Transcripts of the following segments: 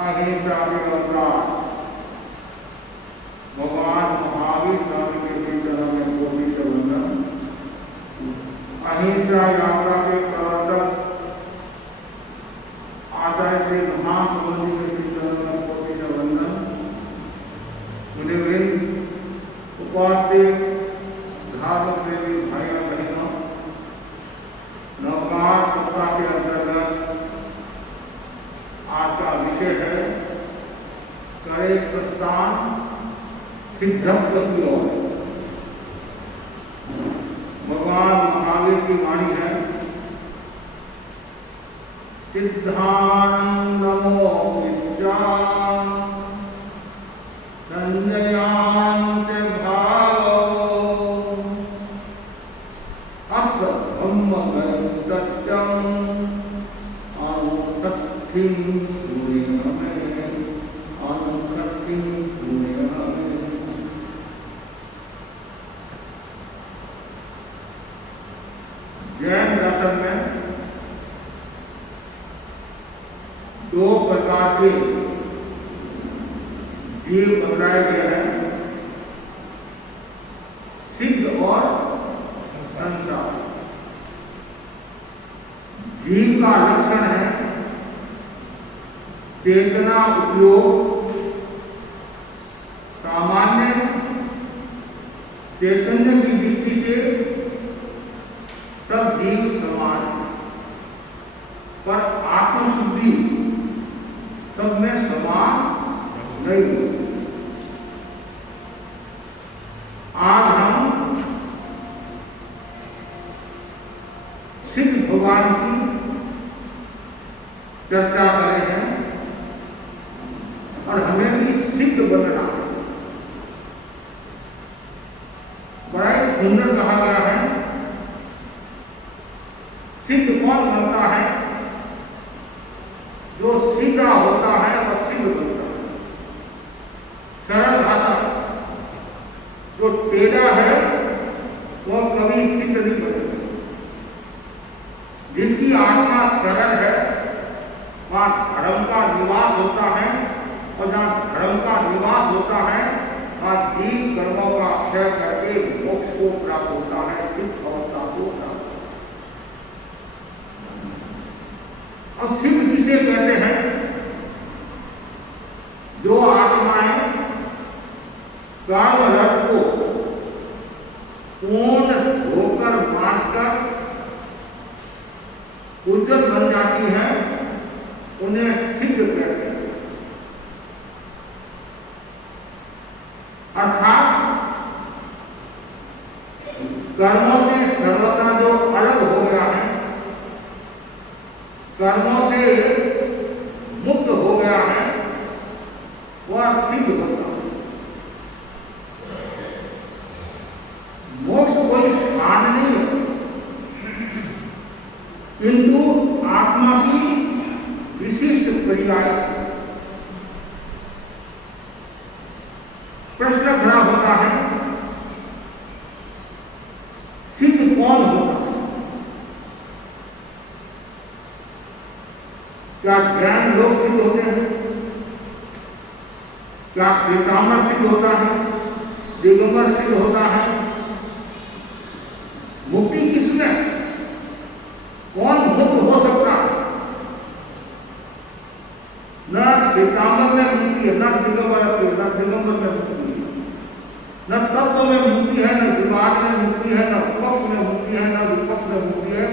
अहिंसा के अवतार भगवान महावीर स्वामी के चरणों में कोटि से वंदन। अहिंसा यात्रा के प्रवर्तक आचार्य श्री महाप्रभु के चरणों में कोटि से वंदन। मुनिवृंद, उपस्थित धार्मिक देवी भाइयों बहनों, नवकार सप्ताह के अंतर्गत आज का विषय है करे प्रस्थान सिद्धम की ओर। भगवान महावीर की वाणी है सिद्धानंदमो विद्यान संजयान्त भावो अथ ब्रह्म गत्यम अनुतथिं जैन दर्शन में दो प्रकार के जीव बताए गए हैं, सिद्ध और संसार। जीव का लक्षण है चेतना उपयोग, सामान्य चैतन्य की दृष्टि से सब जीव समान है, पर आत्मशुद्धि सब में समान नहीं होती। आज हम सिद्ध भगवान की चर्चा कर रहे हैं और हमें भी सिद्ध बनना है। बड़ा ही सुंदर कहा गया है, सिद्ध कौन बनता है? जो सीधा होता है वह सिद्ध बनता है। सरल भाषा, जो टेढ़ा है वह कभी सिद्ध नहीं बन सकता। जिसकी आत्मा सरल है वहां धर्म का निवास होता है, और जहां धर्म का निवास होता है वहां जीव कर्मों का अक्षय करके मोक्ष को प्राप्त होता है, सिद्ध अवस्था को प्राप्त। और सिद्ध किसे कहते हैं? जो आत्माएं कर्म रस को पूर्ण होकर मानकर उज्जवल बन जाती हैं, उन्हें सिद्ध कहते हैं। अर्थात कर्मों से सर्वथा जो अलग हो गया है, कर्मों से मुक्त हो गया है, वह सिद्ध होता है। मोक्ष कोई स्थान नहीं है, किंतु आत्मा की विशिष्ट पर्याय। प्रश्न खड़ा होता है, सिद्ध कौन होता है? क्या ज्ञान लोग सिद्ध होते हैं? क्या श्वेतांबर सिद्ध होता है? दिगंबर सिद्ध होता है? मुक्ति किसमें? कौन मुक्त हो सकता है? न श्वेतांबर में मुक्ति है, न दिगंबर में मुक्ति है, न तत्व में मुक्ति है, न विवाद में मुक्ति है, न पक्ष में मुक्ति है, न विपक्ष में मुक्ति है।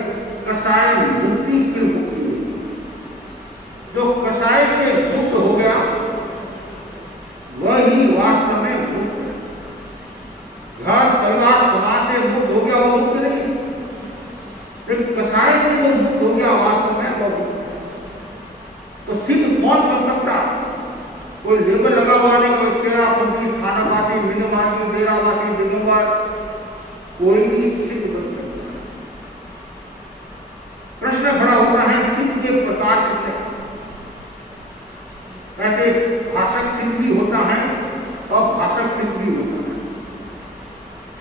कसाय मुक्ति की मुक्ति। जो कसाय से मुक्त हो गया वही वास्तव में मुक्त है। घर परिवार समाज से मुक्त हो गया वो मुक्त नहीं, लेकिन कसाय से वो मुक्त हो गया वास्तव में वो मुक्त है। तो सिद्ध कौन कर सकता? कोई लेबल लगा हुआ नहीं, कोई तेरापंथी, खानावासी, मीनवासी, डेरावासी, दिगंबर, कोई भी सिद्ध बन सकता। प्रश्न खड़ा होता है सिद्ध के प्रकार कितने? ऐसे भाषक सिद्ध भी होता है और भाषक सिद्ध भी होता है।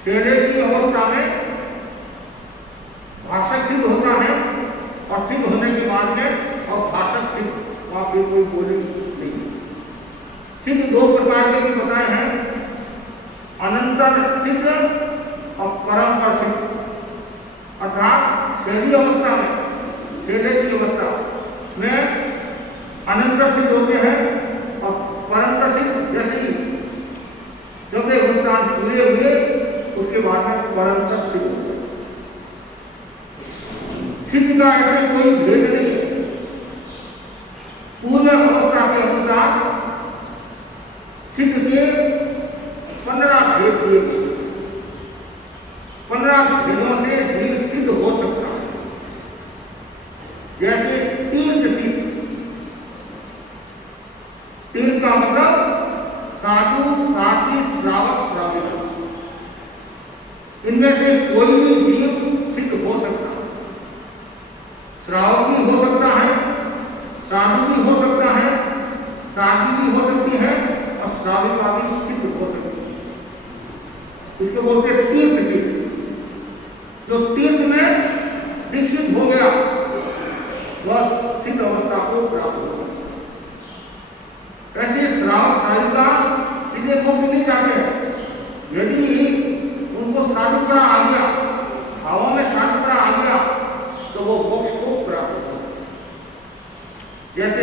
शैलेशी अवस्था में भाषक सिद्ध होता है और सिद्ध होने के बाद में और भाषक सिद्ध, वहां पे कोई बोली नहीं। सिद्ध दो प्रकार के भी बताए हैं, अनंतर सिद्ध और परम सिद्ध। अर्थात शैली अवस्था में, शैलेशी अवस्था में अनंतर सिद्ध होते हैं और परंतर सिद्ध जैसे ही चौथे अनुष्ठान पूरे हुए उसके बाद में परंतर सिद्ध होते हैं। सिद्ध का ऐसे कोई भेद नहीं है। पूर्ण अवस्था के अनुसार सिद्ध के 15 भेद दिए गए। 15 भेदों से लिंग सिद्ध हो सकता है। जैसे तीर्थ सिद्ध, तीर्थ का मतलब साधु, साथी, श्रावक, श्राविका, इनमें से कोई भी जीव सिद्ध हो सकता है। श्रावक भी हो सकता है, साधु भी हो सकता है, साथी भी हो सकती है और श्राविका भी सिद्ध हो सकती है। इसको बोलते हैं तीर्थ सिद्ध। जो तीर्थ में दीक्षित हो गया वह सिद्ध अवस्था को प्राप्त होगा। ऐसे श्रावक, श्राविका सीधे मोक्ष नहीं जाते हैं। यदि उनको साधुपना आ गया, भावों में साधुपना आ गया तो वो मोक्ष को प्राप्त होगा। जैसे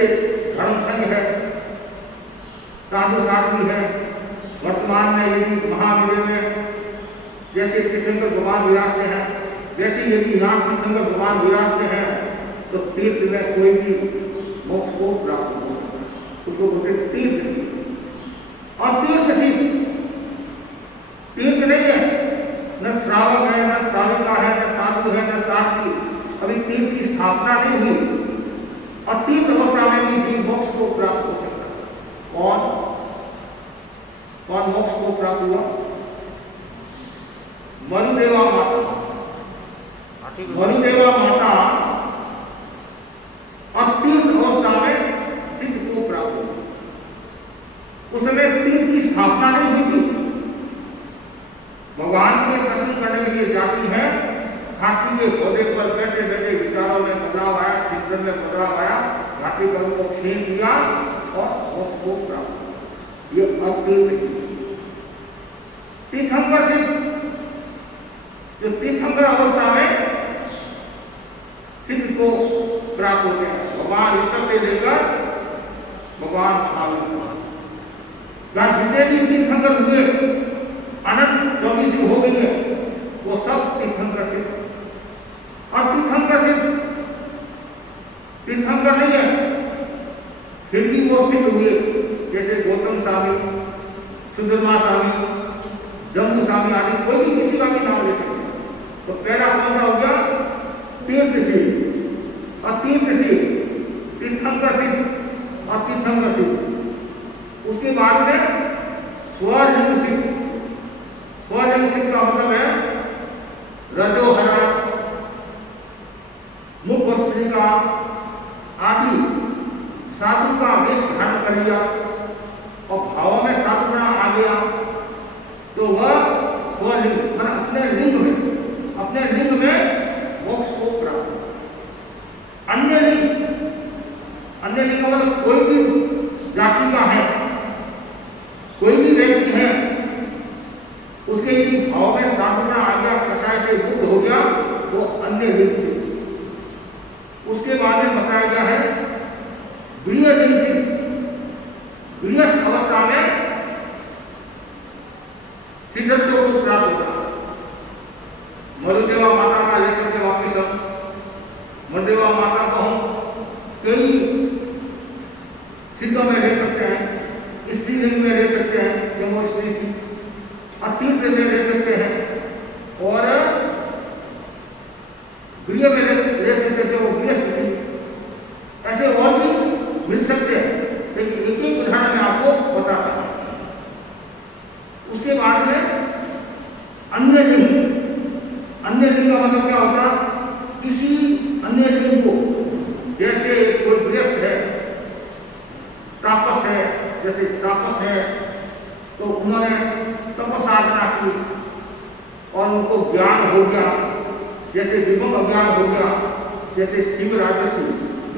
धर्म संघ है, साधु साध्वी है। वर्तमान में यदि महावीर में जैसे तीर्थंकर भगवान विराजते हैं, जैसे यदि यहाँ तीर्थंकर भगवान विराजते हैं तो तीर्थ में कोई भी मोक्ष को प्राप्त हो, उसको बोलते तीर्थ सिद्ध। और तीर्थ सिद्ध तीर्थ नहीं है, न श्रावक है, न श्राविका है, न साधु है, न साध्वी। अभी तीर्थ की स्थापना नहीं हुई और तीर्थ अवस्था में भी मोक्ष को प्राप्त हो सकता है। कौन मोक्ष को प्राप्त हुआ? मरुदेवा माता। मरुदेवा माता और तीर्थ अवस्था में सिद्ध को प्राप्त हुई। उस समय तीर्थ की स्थापना नहीं हुई थी। भगवान के दर्शन करने के लिए जाती है, घाटी के घोड़े पर बैठे बैठे विचारों में बदलाव आया, चिंतन में बदलाव आया, घाटी पर उनको छीन दिया और मोक्ष को प्राप्त हुआ। ये अतीर्थ तीर्थंकर सिद्ध, जो तीर्थंकर अवस्था में सिद्ध को प्राप्त होते हैं। भगवान ऋषभ से लेकर भगवान महावीर, जितने भी तीर्थंकर हुए, अनंत 24 हो गई है, वो सब तीर्थंकर सिद्ध। और तीर्थंकर सिद्ध तीर्थंकर नहीं है, फिर भी वो सिद्ध हुए। जैसे गौतम स्वामी, सुधर्मा स्वामी, जम्मू स्वामी आदि, कोई भी किसी का भी नाम ले सकते। तो पहला कौन सा हो गया? तीर्थ सिद्ध। और तीर्थ सिद्ध, तीर्थंकर सिद्ध और तीर्थंकर सिद्ध। उसके बाद में स्वलिंग सिद्ध। स्वलिंग सिद्ध का मतलब है रजोहरा, मुख वस्त्रिका आदि साधु का वेश धारण कर लिया और भावों में साधुपना आ गया तो वह स्वलिंग, अपने लिंग में मोक्ष को प्राप्त। अन्य लिंग मतलब कोई भी जाति का है, कोई भी व्यक्ति है, उसके यदि भाव में साधुपना आ गया, कषाय से मुक्त हो गया, वो अन्य लिंग से। उसके बाद में बताया गया है गृह लिंग से। गृहस्थ अवस्था में सिद्धत्व को प्राप्त होता है। मरुदेवा माता का ले सकते वापिस हम मरुदेवा माता को हम कई सिद्धों में ले सकते हैं, स्त्रीलिंग में ले सकते हैं जो वो स्त्री थी, और तीर्थ में ले सकते हैं, और गृह में ले सकते थे वो गृहस्थ थी। ऐसे और भी मिल सकते हैं, लेकिन एक एक उदाहरण मैं आपको बताता हूं। उसके बाद में अन्य लिंग का मतलब क्या होता? किसी अन्य लिंग को, जैसे कोई गृहस्थ है, तापस है, जैसे तापस है तो उन्होंने तपसाधना की और उनको ज्ञान हो गया, जैसे विभम अज्ञान हो गया, जैसे शिव राजर्षि,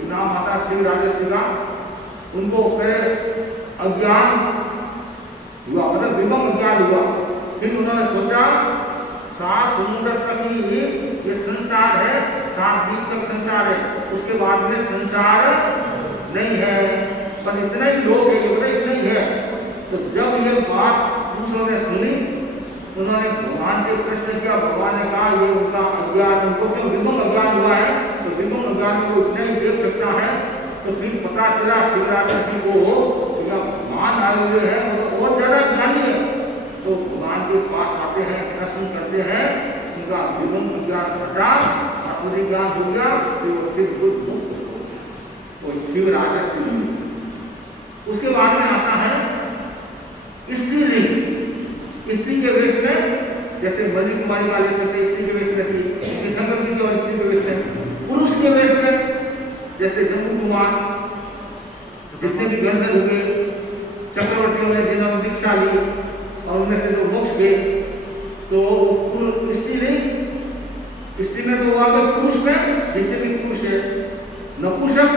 नाम आता शिव राजर्षि का, उनको फिर अज्ञान हुआ, मतलब विमम अज्ञान हुआ। फिर उन्होंने सोचा 7 समुद्र तक ही ये संसार है, 7 द्वीप तक संसार है, उसके बाद में संसार नहीं है, पर इतना ही लोग है, इतना ही है। तो जब ये बात दूसरों ने सुनी, उन्होंने भगवान से प्रश्न किया। भगवान ने कहा ये उनका अज्ञान, उनको जो विमम अज्ञान हुआ है, तो विमम अज्ञान को इतना ही देख सकता है। तो फिर पता चला शिवराज जी को भगवान आए हुए हैं, वो तो और ज्यादा ज्ञानी है। तो भगवान के पास आते हैं, प्रश्न करते हैं, उनका विमम ज्ञान घटा, आसुरी ज्ञान हो गया, फिर वो शिवराज उसके बाद में आता है स्त्रीलिंग। स्त्री के वेश में, जैसे मणि कुमारी वाले से स्त्री के वेश में थी, शंकर जी और स्त्री के वेश में। पुरुष के वेश में जैसे जम्मू कुमार, जितने भी गंधर्व हुए, चक्रवर्तियों ने जिन्होंने दीक्षा ली और उनमें से जो मोक्ष गए, तो स्त्री में तो हुआ तो पुरुष में जितने भी पुरुष है, नपुंसक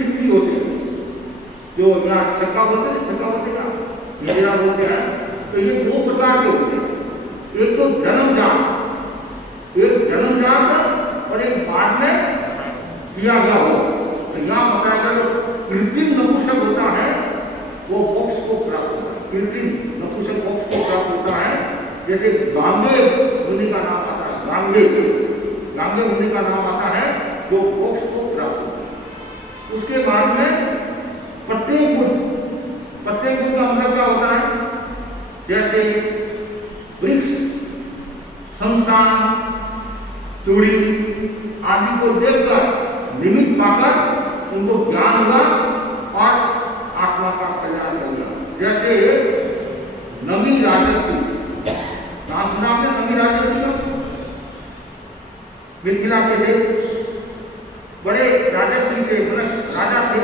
स्त्री होते हैं, जो यहाँ छक्का बोलते हैं, छक्का बोलते हैं, मेरा बोलते हैं। तो ये 2 प्रकार के होते हैं, एक तो जन्मजात और एक बाद में किया गया हो। तो यहाँ बताया गया जो कृत्रिम नपुंसक होता है वो मोक्ष को प्राप्त होता है, कृत्रिम नपुंसक मोक्ष को प्राप्त होता है। जैसे गांगे मुनि का नाम आता है, गांगे मुनि का नाम आता है जो मोक्ष को प्राप्त होता है। उसके बाद में प्रत्येक बुद्ध का मतलब क्या होता है? जैसे वृक्ष, शमशान, चूड़ी आदि को देखकर निमित्त पाकर उनको ज्ञान हुआ और आत्मा का कल्याण हो गया। जैसे नमी राजर्षि, नाम सुना आपने नमी राजर्षि का? मिथिला के थे, बड़े राजर्षि के, मतलब राजा थे।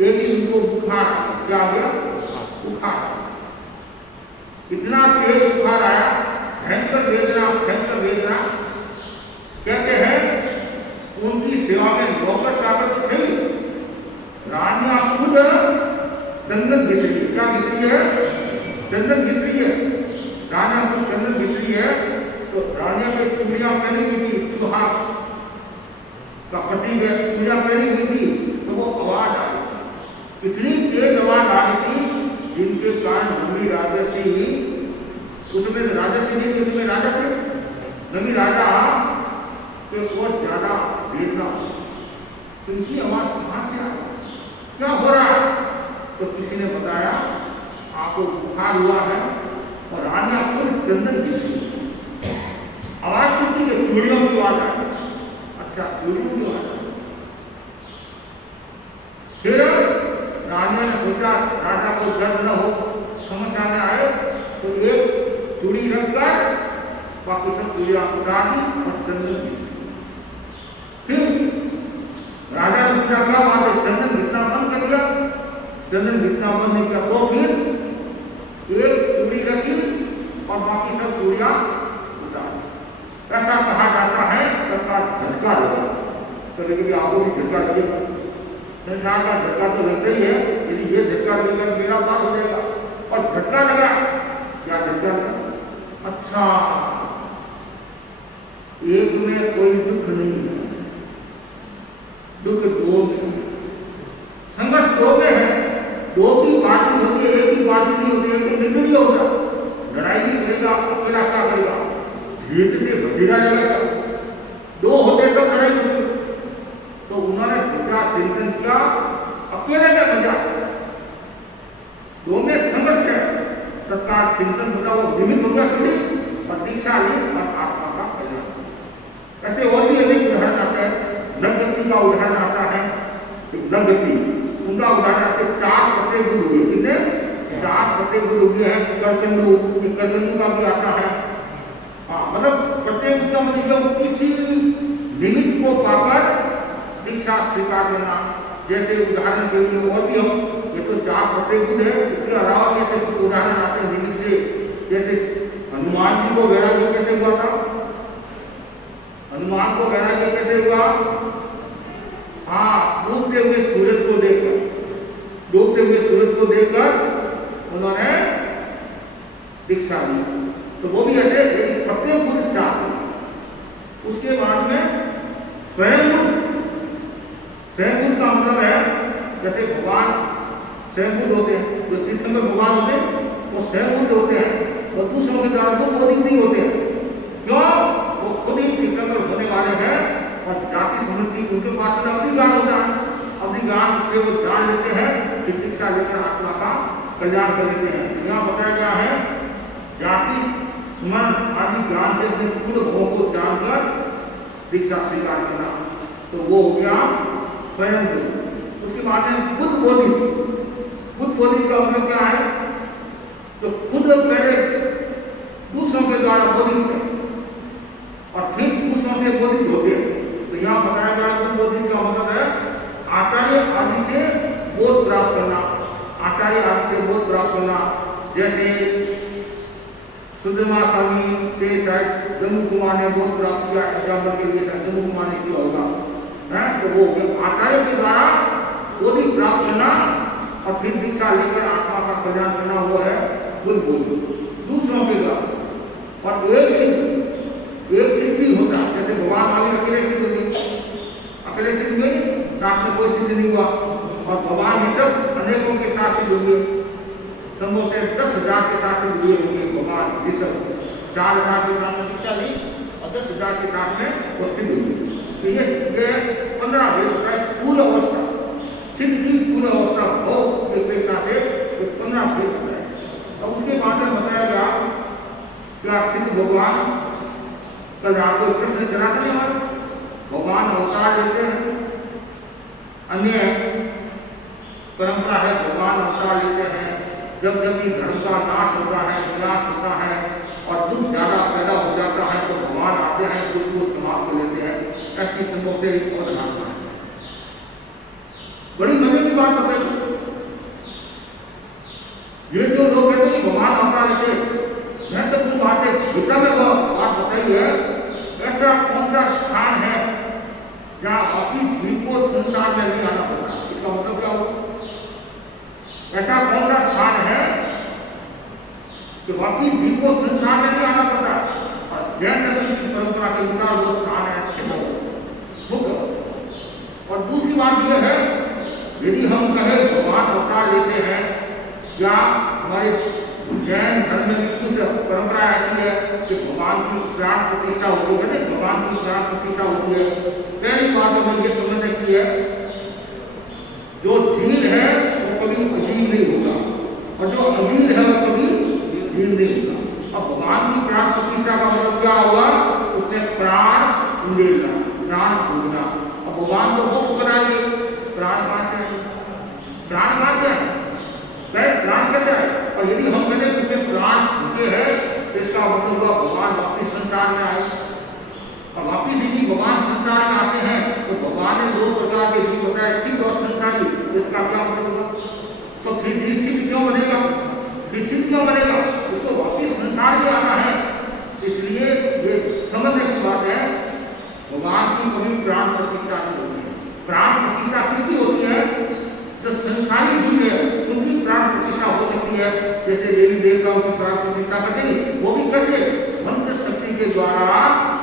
एक ही उनको बुखार, क्या हो गया? बुखार, इतना तेज बुखार आया, भयंकर वेदना। कहते हैं उनकी सेवा में नौकर चाकर तो थे, रानियां खुद चंदन घिस रही है। क्या घिस रही है? चंदन घिस रही है। रानियां खुद चंदन घिस रही है। तो रानियां की चूड़ियां पहनी हुई थी, सुहाग का प्रतीक है, चूड़ियां पहनी हुई थी, तो वो आवाज आ रही थी, इतनी तेज आवाज आ रही थी, जिनके कारण नमी राजर्षि, उसमें राजर्षि नहीं थी, उसमें राजा थे, नमी राजा के बहुत ज्यादा वेदना। उनकी आवाज कहां से आई, क्या हो रहा है? तो किसी ने बताया आपको बुखार हुआ है और रानिया खुद चंदन की आवाज किसकी है? चूड़ियों की आवाज आई। अच्छा, चूड़ियों की आवाज। फिर रानिया ने सोचा राजा को दर्द न हो, समस्या में आए, तो एक चूड़ी रखकर बाकी सब चूड़ियां उतार दी और चंदन घिस। फिर राजा ने पूछा क्या बात है? चंदन घिसना बंद कर दिया। चंदन घिसना बंद नहीं किया तो फिर एक चूड़ी रखी और बाकी सब चूड़ियां उतार दी। ऐसा कहा जाता है सबका झटका लगा। तो लेकिन आपको भी झटका लगेगा, संसार का झटका तो लगता ही है, यदि ये झटका लगेगा मेरा बात हो जाएगा। और झटका लगा, क्या झटका लगा? अच्छा, एक में कोई दुख नहीं है, दुख 2 में, संघर्ष 2 में है। 2 की पार्टी होती है, एक ही पार्टी नहीं होती है। तो निर्दलीय होगा, लड़ाई भी करेगा, अकेला क्या करेगा? जीत से भतीजा जाएगा। 2 होते तो लड़ाई होती। तो उन्होंने सोचा, चिंतन किया, अकेले में मजा, 2 में संघर्ष है। तत्काल चिंतन होगा, वो निमित्त हो गया थोड़ी, और दीक्षा ली और आत्मा का कल्याण। ऐसे और भी अनेक उदाहरण आते हैं। नवगति का उदाहरण आता है, नवगति उनका उदाहरण आते 4 पत्ते बुद्ध हुए। कितने? 4 पत्ते बुद्ध हुए हैं। करकंडू का भी आता है। हाँ, मतलब पत्ते बुद्ध का मतलब किसी निमित्त को पाकर दीक्षा स्वीकार करना। जैसे उदाहरण के लिए और भी हम, ये तो 4 पत्ते बुद्ध है, इसके अलावा जैसे कुछ उदाहरण आते हैं निमित्त से। जैसे हनुमान जी को वैराग्य कैसे हुआ था? हनुमान को वैराग्य कैसे हुआ? हाँ, डूबते हुए सूरज को देखकर। लेकर उन्होंने दीक्षा ली। तो वो भी ऐसे प्रत्येक गुरु दीक्षा। उसके बाद में स्वयंभू का मतलब है जैसे भगवान स्वयंभू होते हैं, जो तीर्थंकर भगवान होते हैं वो स्वयंभू होते हैं, और दूसरों के द्वारा वो बोधिक नहीं होते हैं। क्यों? वो खुद ही तीर्थंकर होने वाले हैं और जाति समृद्धि उनके पास में अपनी ज्ञान होता है, अपनी ज्ञान के वो जान लेते हैं कि दीक्षा लेकर आत्मा का कल्याण कर लेते हैं। यहाँ बताया गया है जाति मन आदि ज्ञान से अपने पूर्ण भाव को जानकर दीक्षा स्वीकार करना, तो वो हो गया स्वयं। उसके बाद में बुद्ध बोधिक का मतलब क्या है? तो खुद पहले दूसरों के द्वारा बोधित है और फिर दूसरों से बोधित होते हैं। तो यहाँ बताया गया बुद्ध बोधिक का मतलब है आचार्य आदि से बोध प्राप्त करना, आचार्य आदि से बोध प्राप्त करना। जैसे सुधर्मा स्वामी से शायद जम्मू कुमार ने बोध प्राप्त किया, एग्जाम्पल के लिए शायद जम्मू कुमार ने किया होगा, है तो वो आचार्य के द्वारा बोधि प्राप्त करना और फिर दीक्षा लेकर आत्मा का कल्याण करना, वो है बुद्ध बोधि दूसरों के द्वारा। और एक सिद्ध भी होता है, जैसे भगवान महावीर अकेले सिद्ध हुए, साथ में कोई सिद्ध नहीं हुआ, और भगवान ये सब अनेकों के साथ सिद्ध हुए, संभवतः 10,000 के साथ सिद्ध हुए होंगे भगवान ये सब। 4,000 के साथ में दीक्षा ली और 10,000 के साथ में वो सिद्ध हुए। तो ये 15 भेद होता है पूर्ण अवस्था, सिद्ध की पूर्ण अवस्था बहुत की अपेक्षा से 15 भेद होता है। और उसके बाद में बताया गया क्या सिद्ध भगवान, कल रात को प्रश्न चला था नहीं, भगवान अवतार लेते हैं, अन्य परंपरा है भगवान अवतार लेते हैं जब भी धर्म का नाश होता है, विनाश होता है और दुख ज्यादा पैदा हो जाता है तो भगवान आते हैं, दुख को समाप्त कर लेते हैं। ऐसी संभव से धारणा है। बड़ी मजे की बात बताइए, ये जो लोग कहते हैं भगवान अवतार लेते, महत्वपूर्ण बात है गीता में वो बात बताई है, ऐसा कौन सा स्थान है जहाँ अपनी जीव को संसार में नहीं आना पड़ता? इसका मतलब क्या हुआ? ऐसा कौन सा स्थान है कि अपनी जीव को संसार में नहीं आना पड़ता? और जैन दर्शन की परंपरा के अनुसार वो स्थान है बुद्ध। और दूसरी बात यह है, यदि हम कहें भगवान अवतार लेते हैं, या हमारे जैन धर्म में कुछ परंपरा ऐसी है कि भगवान की प्राण प्रतिष्ठा होती है, भगवान की प्राण प्रतिष्ठा होती है। पहली बात हमें यह समझने की है, जो झील है वो कभी अजीब नहीं होगा और जो अमीर है वो कभी झील नहीं होगा। अब भगवान की प्राण प्रतिष्ठा का मतलब क्या हुआ? उसने प्राण लेना, प्राण भूलना। अब भगवान तो मोक्ष बनाएंगे, प्राण कहां से है? प्राण कहां से है? प्राण कैसे है? और यदि हम कहते हैं कि प्राण भूखे है तो इसका मतलब हुआ भगवान वापिस संसार में आए, और वापिस यदि भगवान संसार में आते हैं तो भगवान ने 2 प्रकार के जीव बताए, सिद्ध और संसारी। इसका क्या मतलब हुआ? तो फिर सिद्ध क्यों बनेगा? सिद्ध क्यों बनेगा? उसको वापिस संसार में आना है। इसलिए ये समझने की बात है, भगवान की कभी प्राण प्रतिष्ठा नहीं होती है। प्राण प्रतिष्ठा किसकी होती है? जो संसारी जीव है उनकी प्राण प्रतिष्ठा हो सकती है, जैसे देवी देवताओं की प्राण प्रतिष्ठा करते हैं, वो भी कैसे? मंत्र शक्ति के द्वारा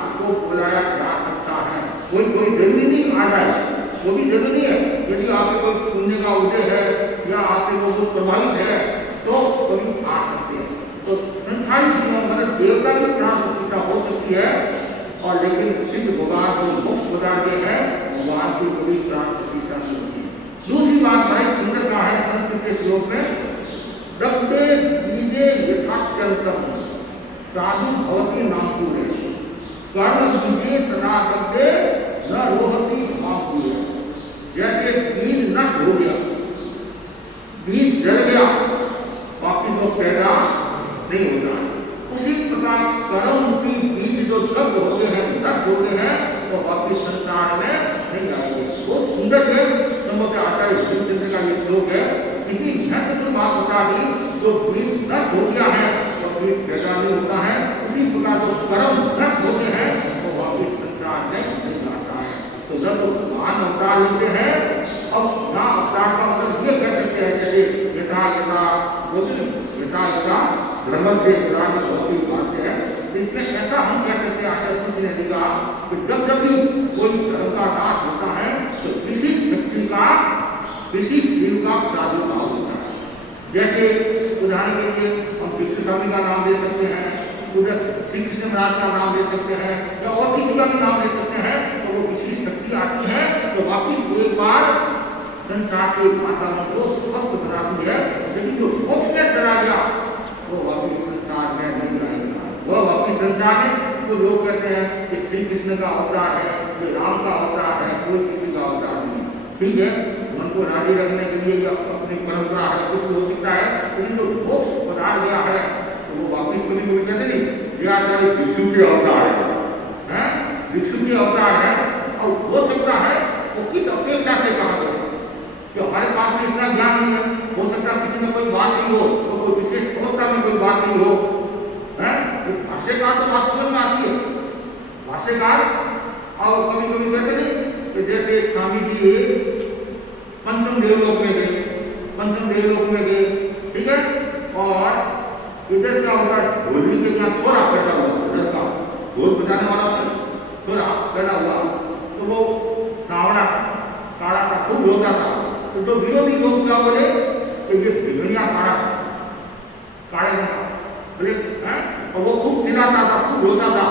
उसको बुलाया जा सकता है। कोई जरूरी नहीं आ जाए, वो भी जरूरी है। यदि आपके कोई पुण्य का उदय है या आपसे वो कुछ प्रभावित है तो कभी आ सकते हैं। तो संसारी जीवों में देवता की प्राण प्रतिष्ठा हो सकती है, और लेकिन सिद्ध भगवान जो मुक्त प्रदान है भगवान की कभी प्राण प्रतिष्ठा नहीं होती। दूसरी बात बड़ी सुंदर का है संस्कृत के श्लोक में, रक्ते बीजे यथात्यंतम साधु भवती नामपूरे कर्म बीजे तथा रक्ते न रोहती भावपूरे। जैसे बीज नष्ट हो गया, बीज जल गया, वापिस वो पैदा नहीं होता, उसी प्रकार कर्म की बीज जो दग्ध होते हैं, नष्ट होते हैं, तो वापिस संसार में नहीं आएंगे। बहुत सुंदर है संभवतः आचार्य भीमचंद्र का ये श्लोक है। इतनी महत्वपूर्ण बात बता दी, जो बीज नष्ट हो गया है तो बीज पैदा नहीं होता है, उसी प्रकार जो कर्म नष्ट होते हैं तो वापिस संसार में नहीं आता है। तो जब भगवान अवतार लेते हैं, अब यहाँ अवतार का मतलब ये कह सकते हैं, चलिए यथा का धर्म से प्राण बहुत ही मानते हैं। इसमें ऐसा हम कह सकते हैं आचार्य कृष्ण ने लिखा कि जब जब भी कोई धर्म का नाश होता है तो विशिष्ट व्यक्ति का विशिष्ट जीव का प्रादुर्भाव होता है। जैसे उदाहरण के लिए हम विष्णु स्वामी का नाम ले सकते हैं, उधर श्री कृष्ण महाराज का नाम ले सकते हैं, या और किसी का भी नाम ले सकते हैं। तो वो विशिष्ट शक्ति आती है तो वापिस एक बार संसार के वातावरण को स्वस्थ बनाती है। लेकिन जो मोक्ष में चला गया वो वापिस संसार में नहीं आएगा, वह वापिस संसार में। तो लोग कहते हैं कि श्री कृष्ण का अवतार है, ये राम का अवतार है, कोई किसी का अवतार नहीं। ठीक है, मन को राजी रखने के लिए या अपनी परंपरा है, कुछ हो सकता है, लेकिन जो मोक्ष पधार गया है तो वो वापिस कभी कोई कहते नहीं ये आचार्य भिक्षु के अवतार है, भिक्षु के अवतार है। और हो सकता है वो किस अपेक्षा से कहा गया कि हमारे पास में इतना ज्ञान नहीं है, हो सकता है किसी में कोई बात नहीं हो, तो कोई विशेष अवस्था में कोई बात नहीं हो। भाष्यकार तो बात समझ में आती है, भाष्यकार। और कभी कभी कहते नहीं कि जैसे स्वामी जी पंचम देवलोक में गए, पंचम देवलोक में गए, ठीक है, और इधर क्या होता है ढोली के यहाँ थोड़ा पैदा हुआ, इधर का ढोल बजाने वाला थोड़ा पैदा हुआ, तो वो सावड़ा काड़ा का खूब होता था। तो जो विरोधी लोग क्या बोले कि ये बिगड़िया काड़ा काड़े में बोले हैं, और वो खूब चिल्लाता था, खूब रोता था,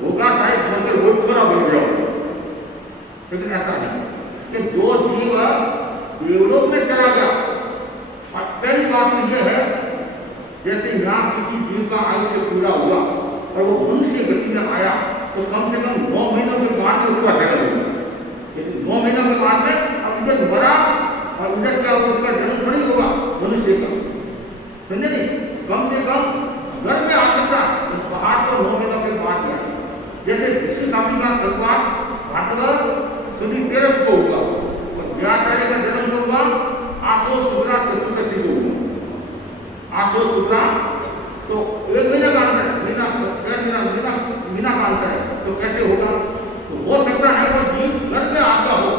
होगा शायद मतलब वो थोड़ा बन गया। लेकिन ऐसा नहीं कि जो जीव देवलोक में चला गया। और पहली बात तो यह है जैसे यहाँ किसी जीव का आयुष्य पूरा हुआ और वो मनुष्य गति में आया तो कम से कम 9 महीनों के बाद में उसका जन्म हुआ। लेकिन 9 महीनों के बाद में अब इधर मरा और इधर क्या होगा, उसका जन्म थोड़ी होगा मनुष्य का, समझे नहीं। कम से कम घर में आ सकता इस पहाड़ पर 9 महीनों के बाद गया। जैसे भिक्षु स्वामी का शुरुआत भागवत सुधी 13 को हुआ और व्याचार्य का जन्म होगा आसो शुक्ला चतुर्दशी को हुआ। आसो शुक्ला तो 1 महीने का अंतर है, महीना का अंतर है, तो कैसे होगा। तो हो सकता है वो जीव घर में आ गया हो,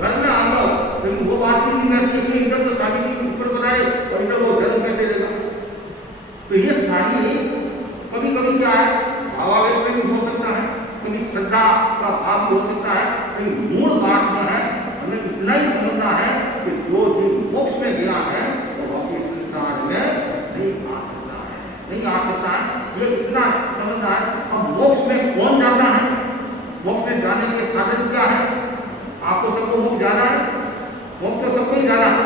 घर में आ गया हो, लेकिन वो बात नहीं करती कि इधर तो स्वामी जी ऊपर बनाए और इधर वो जन्म कैसे लेगा। तो ये सारी कभी कभी क्या है भावावेश में भी हो सकता है, कभी श्रद्धा का भाव भी हो सकता है, लेकिन मूल बात में है हमें इतना ही समझना है कि जो जीव मोक्ष में गया है वो वापिस संसार में नहीं आ सकता है, नहीं आ सकता है। ये इतना समझना है। अब मोक्ष में कौन जाता है, मोक्ष में जाने के साधन क्या है। आपको सबको मोक्ष जाना है, मोक्ष तो सबको ही जाना है,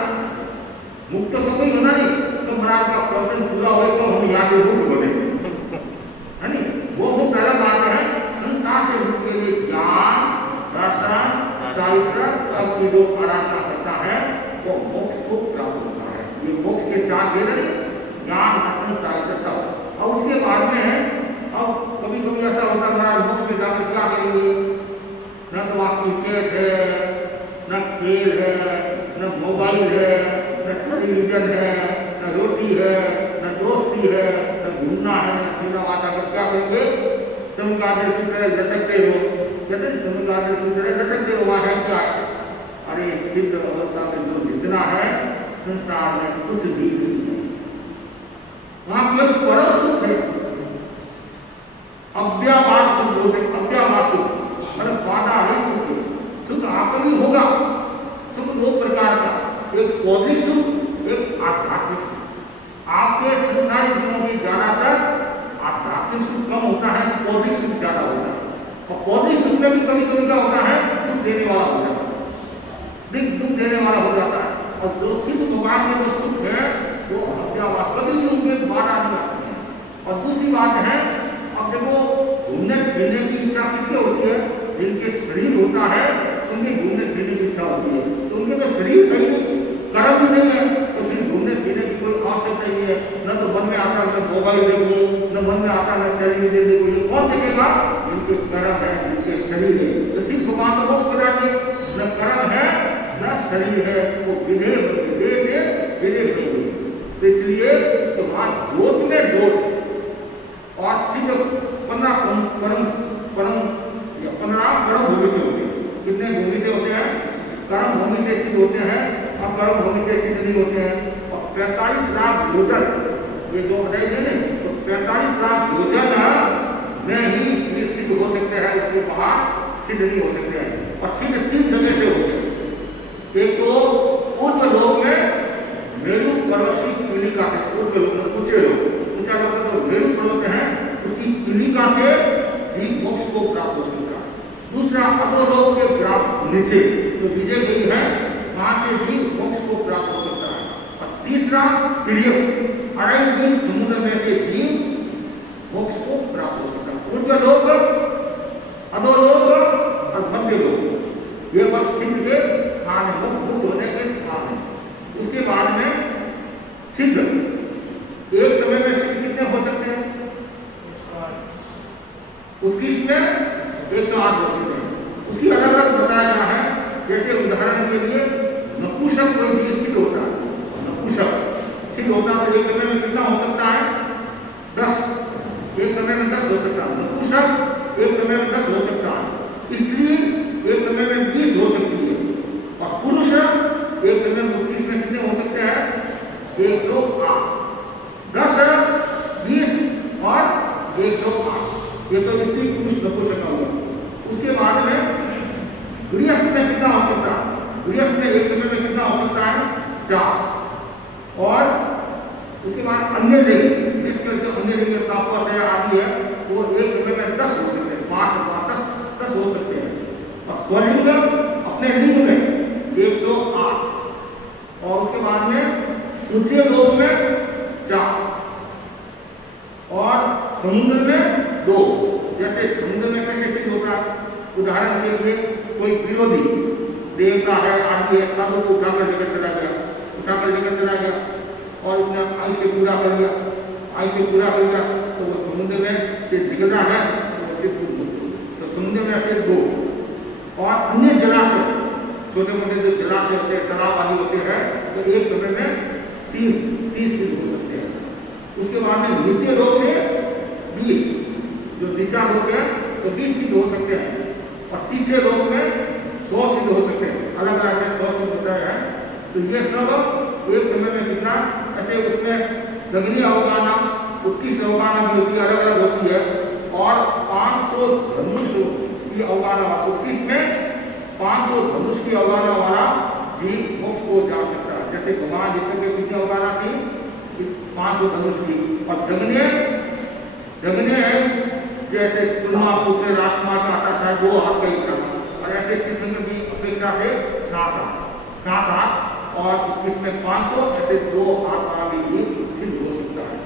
मुक्त तो सबको ही होना नहीं। तो महाराज का प्रवचन पूरा हो तो हम यहाँ के मुक्त बने, है नहीं। वो मुक्त अलग बात है। संसार से मुक्त के लिए ज्ञान दर्शन चारित्र सबकी जो आराधना करता है वो मोक्ष को प्राप्त होता है। ये मोक्ष के 4 दे रहे ज्ञान दर्शन चारित्र। और उसके बाद में है अब कभी कभी ऐसा होता है महाराज मोक्ष में जाकर क्या करेंगे, न तो वहाँ क्रिकेट है, न खेल है, न मोबाइल है, न टेलीविजन है, न रोटी है, न दोस्ती है, न घूमना है, न पीना। वहाँ जाकर क्या करेंगे, चमगादड़ की तरह लटकते रहो, कहते हैं चमगादड़ की तरह लटकते रहो। वहाँ है क्या, अरे सिद्ध अवस्था में जो जितना है संसार में कुछ भी नहीं है, वहाँ केवल परम सुख है। अव्यावाद सुख बोलते, अव्यावाद सुख मतलब वादा नहीं सुख, सुख आपको भी होगा। सुख 2 प्रकार का, एक भौतिक सुख, एक आध्यात्मिक सुख। आपके संसारिक जीवों में ज्यादातर आध्यात्मिक सुख कम होता है, भौतिक सुख ज्यादा होता है। और भौतिक सुख में भी कभी कभी क्या होता है, दुख देने वाला हो जाता है, दुख देने वाला हो जाता है। और जो सिद्ध भगवान में जो सुख है वो अव्यावाद, कभी भी उनके बाधा नहीं आती है। और दूसरी बात है, अब देखो घूमने फिरने की इच्छा किसके होती है, जिनके शरीर होता है उनकी घूमने फिरने की इच्छा होती है। तो उनके तो शरीर नहीं, कर्म भी नहीं है, तो फिर घूमने फिरने की कोई आवश्यकता नहीं है। न तो मन में आता मैं मोबाइल देखूँ, न मन में आता मैं टेलीविजन देखूँ। ये कौन देखेगा, जिनके कर्म है, जिनके शरीर है। तो सिर्फ भगवान को मोक्ष बता दिए, न कर्म है न शरीर है, वो विधेय बने। तो इसलिए तो वहाँ जोत में जोत और सिद्ध 15 कर्म भूमि से होते हैं। कितने भूमि से होते हैं, कर्म भूमि से सिद्ध होते हैं और कर्म भूमि से सिद्ध नहीं होते हैं। और 45 लाख ये जो बताई गई ना, तो 45 लाख योजन में ही ये सिद्ध हो सकते हैं, इसके बाहर सिद्ध नहीं हो सकते हैं। और सिद्ध 3 जगह से होते हैं। एक तो पूर्व लोक में मेरु पर्वत की किलिका से, पूर्व लोक में ऊंचे लोग, ऊंचा लोग जो मेरु पर्वत है उसकी किलिका से भी मोक्ष को प्राप्त हो सकता है। दूसरा अधोलोक के ग्राफ नीचे जो विजय गई है वहां से भी मोक्ष को प्राप्त हो सकता है। और तीसरा तिर्यक 2.5 दिन समुद्र में से भी मोक्ष को प्राप्त हो सकता है। पूर्व लोक, अधोलोक और मध्य लोक ये बस सिद्ध के स्थान है, मुक्त होने के स्थान है। उसके बाद में सिद्ध एक समय में सिद्ध कितने हो सकते हैं? उत्कृष्ट में 108 हो सकते हैं। उसकी अलग अलग बताया गया है। जैसे उदाहरण के लिए नपुंसक कोई भी सिद्ध होता है, नपुंसक सिद्ध होता है तो एक समय में कितना हो सकता है? 10, एक समय में 10 हो सकता है। नपुंसक एक समय में 10 हो सकता है। स्त्री एक समय में 20 हो सकती है। और पुरुष एक समय में 29 में कितने हो सकते हैं? 108, 10, 20 और 108। ये तो स्त्री पुरुष नपुंसक का हुआ। उसके बाद में गृहस्थ में कितना हो सकता है? गृहस्थ में एक समय में कितना हो सकता है? 4। और उसके बाद अन्य लिंग, जिसके जो अन्य लिंग तापस है आदि है वो एक समय में 10 हो सकते हैं, 5, 10 हो सकते हैं। और स्वलिंग अपने लिंग में 108। और उसके बाद में ऊंचे लोक में 4 और समुद्र में 2। जैसे समुद्र में कैसे सिद्ध होता है? उदाहरण के लिए कोई विरोधी देवता है आदि है, साधु को उठाकर लेकर चला गया और उसने आयुष्य पूरा कर लिया, तो वो समुद्र में से निकलना है तो समुद्र में फिर 2। और अन्य जलाशय, छोटे मोटे जो जलाशय होते हैं, तालाब आदि होते हैं, तो एक समय में 3 सिद्ध हो सकते हैं। उसके बाद में नीचे लोक से 20, जो नीचा लोक है तो 20 सिद्ध हो सकते हैं। और तीसरे लोक में 100 सिद्ध हो सकते हैं। अलग अलग 100 सिद्ध होता है। तो ये सब एक समय में कितना, ऐसे उसमें गगनी अवगाना, उत्कृष्ट अवगाना भी होती है, अलग अलग होती है। और 500 धनुष की अवगाना, उत्कृष्ट में 500 धनुष की अवगाना वाला भी मोक्ष को जा सकता है। जैसे भगवान विष्णु के कितनी अवगाना थी? 500 धनुष की। और जगने है जैसे तुलना पुत्र राजकुमार का आता था 2 हाथ का ही था। और ऐसे कृष्ण की अपेक्षा से 7 हाथ और इसमें 500, ऐसे 2 हाथ वाला भी सिद्ध हो सकता है।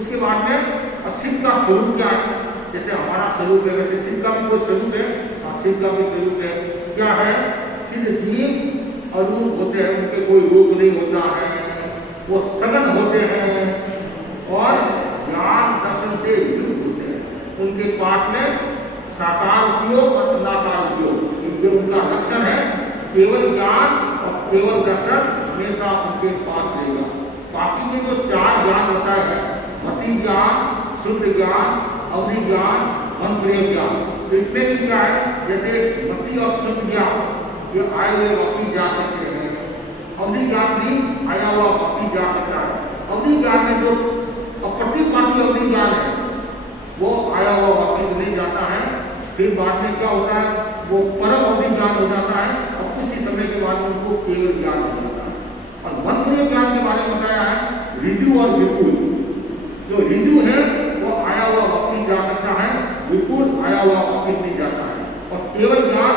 उसके बाद में सिद्ध का स्वरूप क्या है? जैसे हमारा स्वरूप है वैसे सिद्ध का भी कोई स्वरूप है, सिद्ध का भी स्वरूप है। क्या है? सिद्ध जीव अरूप होते हैं, उनके कोई रूप नहीं होता है, वो सघन होते हैं और ज्ञान दर्शन से युक्त होते हैं। उनके पास में साकार उपयोग और अनाकार उपयोग, ये उनका लक्षण है। केवल ज्ञान और केवल दर्शन हमेशा उनके पास रहेगा। बाकी के जो 4 ज्ञान बताए हैं, मति ज्ञान, शुद्ध ज्ञान, अवधि ज्ञान, मंत्रिय ज्ञान, तो इसमें भी क्या है? जैसे मति और शुद्ध ज्ञान ये आए हुए वापिस जा सकते हैं। अवधि ज्ञान भी आया हुआ वापिस जा सकता है। अवधि ज्ञान में जो अप्रतिपाती अवधि ज्ञान है वो आया हुआ वापिस नहीं जाता है। फिर बाद में क्या होता है? वो परम अवधि ज्ञान हो जाता है और कुछ ही समय के बाद उनको केवल ज्ञान हो जाता है। और मंत्रिय ज्ञान के बारे में बताया है ऋजु और विपुल। जो ऋजु है वो आया हुआ वापिस जा सकता है, विपुल आया हुआ वापिस नहीं जाता है। और केवल ज्ञान